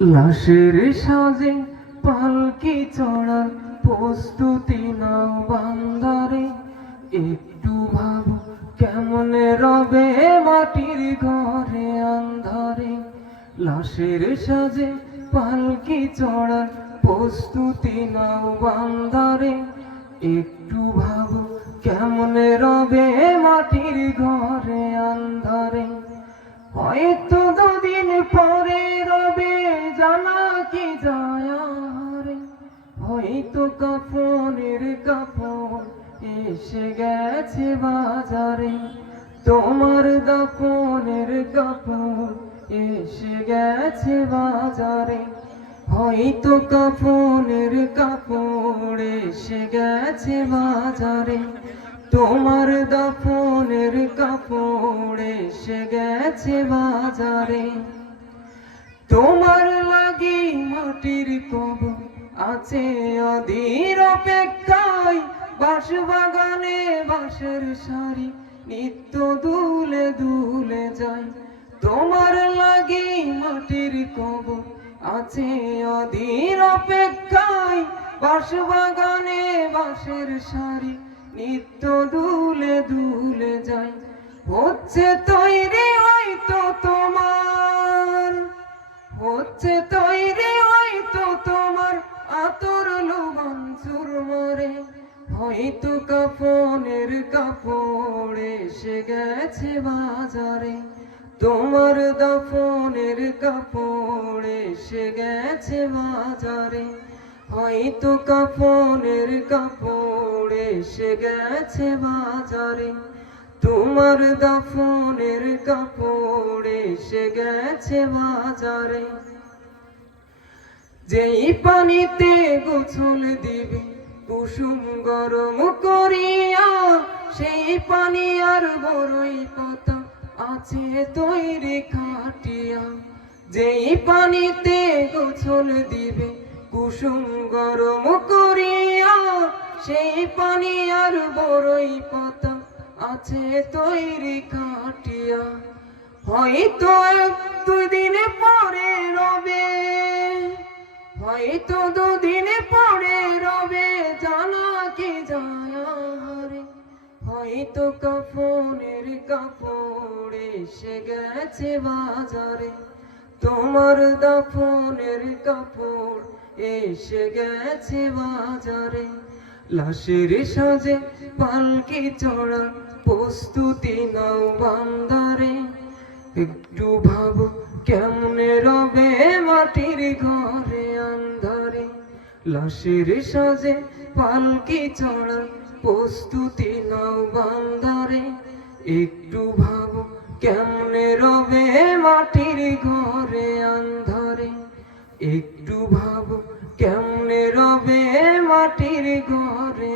লাশের সাজে পালকি চড়ার প্রস্তুতি নাও বান্দারে। একটু ভাবো কেমনে রবে মাটির ঘরে আন্ধারে। লাশের সাজে পালকি চড়ার প্রস্তুতি নাও বান্দারে। একটু ভাবো কেমনে রবে মাটির ঘরে আন্ধারে। হয়তো দুদিন পরে রবে জানা কি যায় আর। হয়তো কাফনের কাপড় এসে গেছে বাজারে। তোমার দাফনের কাপড় এসে গেছে বাজারে। হয়তো কাফনের কাপড় এসে গেছে বাজারে। তোমার দাফনের কাপড় এসে গেছে বাজারে। তোমার লাগি মাটির কবর আছে অধীর অপেক্ষায়। বাঁশ বাগানে বাঁশের সারি নিত্য দুলে দুলে যায়। তোমার লাগি মাটির কবর আছে অধীর অপেক্ষায়। বাঁশ বাগানে বাঁশের সারি নিত্য দুলে দুলে যায়। হচ্ছে তৈরি হয়তো তোমার, হচ্ছে তৈরি হয়তো তোমার আতর লোবান চুরমরে। হয়তো কাফনের কাপড় এসে গেছে বাজারে। তোমার দাফনের কাপড় এসে গেছে বাজারে। হয়তো কাফনের কাপড় এসে গেছে বাজারে। তোমার দাফনের কাপড় এসে গেছে বাজারে। যেই পানিতে গোসল দিবে কুসুম গরম করিয়া, সেই পানি আর বড়ই পাতা আছে তৈরি খাটিয়া। যেই পানিতে গোসল দিবে কুসুম গরম করিয়া, সেই পানি আর বড়ই পাতা আছে তৈরি খাটিয়া। হয়তো এক দুই দিনে পরে রবে, হয়তো দুদিন পরে রবে জানা কি যায় আর। হয়তো কাফনের কাপড় এসে গেছে বাজারে। তোমার দাফনের কাপড় এসে গেছে বাজারে। লাশের সাজে পালকি চড়া প্রস্তুতি নাও বান্দারে। একটু ভাবো কেমনে রবে মাটির ঘরে আন্ধারে। লাশের সাজে পালকি চড়া প্রস্তুতি নাও বান্দারে। একটু ভাবো কেমনে রবে মাটির ঘরে আন্ধারে। একটু ভাবো কেমনে রবে মাটির ঘরে